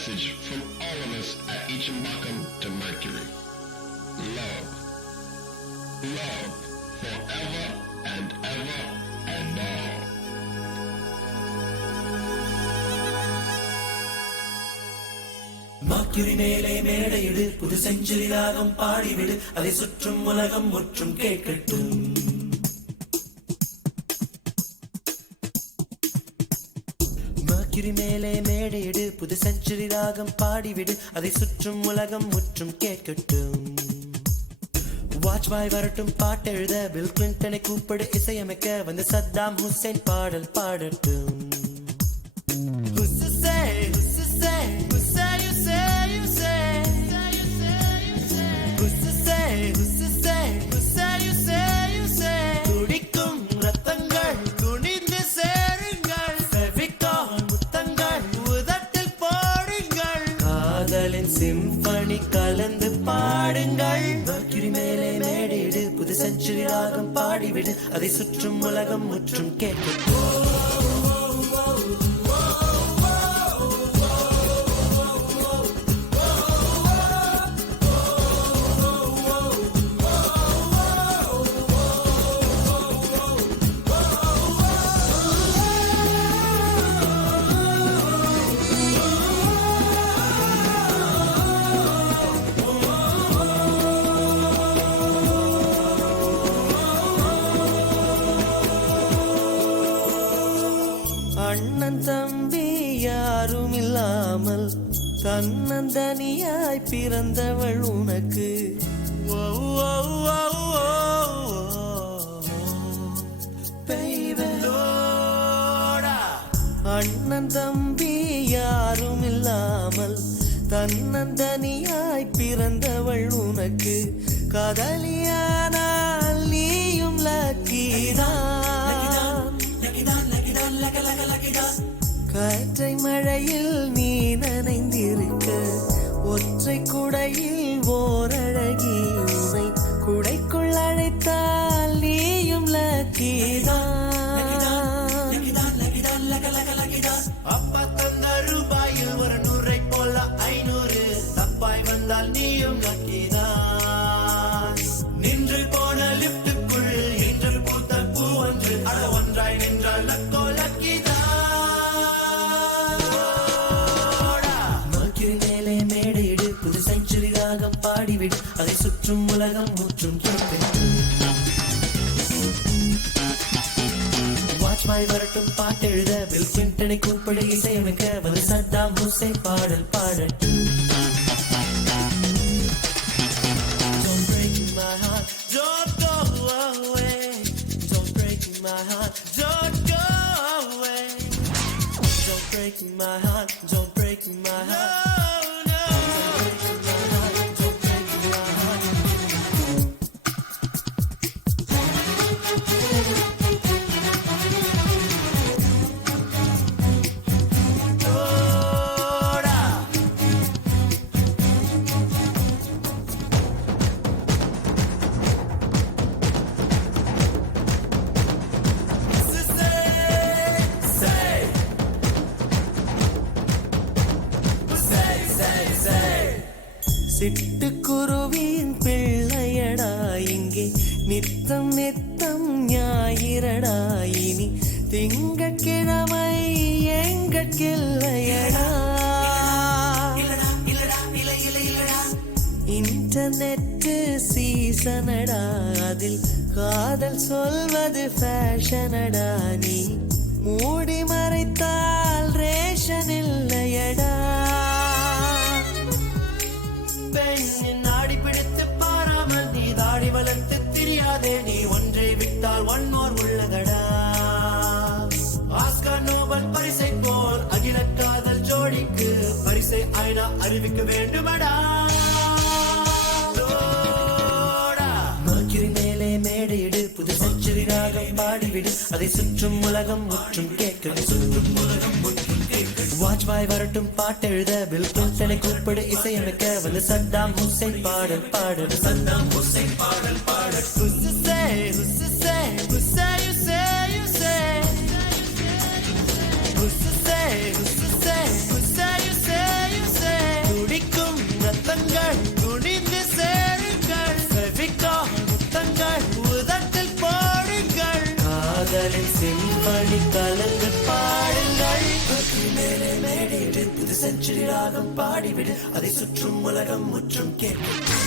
message from all of us at Ichimbakum to Mercury. Love. Love forever and ever and all. Mercury மேலே மேடையிடு, புது century ராகம் பாடிவிடு, அதை சுற்றும் உலகம் முற்றும் கேட்கட்டும். மர்க்யூரி மேலே மேடையிடு, புது செஞ்சுரி ராகம் பாடிவிடு, அதை சுற்றும் உலகம் முற்றும் கேட்கட்டும். வாஜ்பாய் வரட்டும் பாட்டெழுத, பில் கிளின்டனை கூப்பிடு இசையமைக்க, வந்து சத்தாம் ஹுசைன் பாடல் பாடட்டும். சிம்பனி கலந்து பாடுங்கள். மர்க்யூரி மேலே மேடையிடு, புது செஞ்சுரி ராகம் பாடிவிடு, அதை சுற்றும் உலகம் முற்றும் கேட்கட்டும். அண்ணன் தம்பி யாரும் இல்லாமல் தன்னந்தனியாய் பிறந்தவள் உனக்கு. அண்ணன் தம்பி யாரும் இல்லாமல் தன்னந்தனியாய் பிறந்தவள் உனக்கு. காதலியானால் நீயும் லக்கிதான். காற்றை மழையில் நீ நனைந்திருக்க, ஒற்றை குடையில் ஓரழகி உன்னை குடைக்குள் அழைத்தால் நீயும் லக்கிதான். அப்பா தந்த ரூபாயில் ஒரு 100 போல 500 தப்பாய் வந்தால் நீயும் லக்கிதான். நின்று போன லிப்டுக்குள் இன்று பூத்த பூ ஒன்று, அட ஒன்றாய் நின்றால் லக்கோ லக்கிதான். பாடிவிடு, அதை சுற்றும் உலகம் முற்றும் கேட்கட்டும். வாஜ்பாய் வரட்டும் பாட்டெழுத, பில் கிளின்டனை கூப்பிடு இசையமைக்க, வந்து சத்தாம் ஹுசைன் பாடல் பாடட்டும். Don't break my heart, don't go away. Don't break my heart, don't go away. Don't break my heart, don't break my heart. சிட்டுக்குருவியின் பிள்ளையடா இங்கே, நித்தம் நித்தம் ஞாயிறடா இனி, திங்கட்கிழமை எங்கட்கில்லையடா. இன்டர்நெட் சீசனடா, அதில் காதல் சொல்வது ஃபேஷனடா. நீ மூடி மறைத்தால் ரேஷன் இல்லையடா. பெண்ணின் நாடி பிடித்து பாராமல் நீ தாடி வளர்த்து தெரியாதே, நீ ஒன்றை விட்டால் ஒன்னோர் உள்ளதடா. ஆஸ்கர் நோபல் பரிசை போல் அகில காதல் ஜோடிக்கு பரிசை ஐநா அறிவிக்க வேண்டுமடா. மர்க்யூரி மேலே மேடையிடு, புது செஞ்சுரி ராகம் பாடிவிடு, அதை சுற்றும் உலகம் முற்றும் கேட்கட்டும். வாஜ்பாய் வரட்டும் பாட்டெழுத, பில் கிளின்டனை கூப்பிடு இசையமைக்க, வந்து சத்தாம் ஹுசைன் பாடல் பாடல். சத்தாம் ஹுசைன் பாடல் பாடல். Who's to say சிம்பனி கலந்து பாடுங்கள். மேலே மேடையிட்டு புது செஞ்சுரி ராகம் பாடிவிடு, அதை சுற்றும் உலகம் முற்றும் கேட்கட்டும்.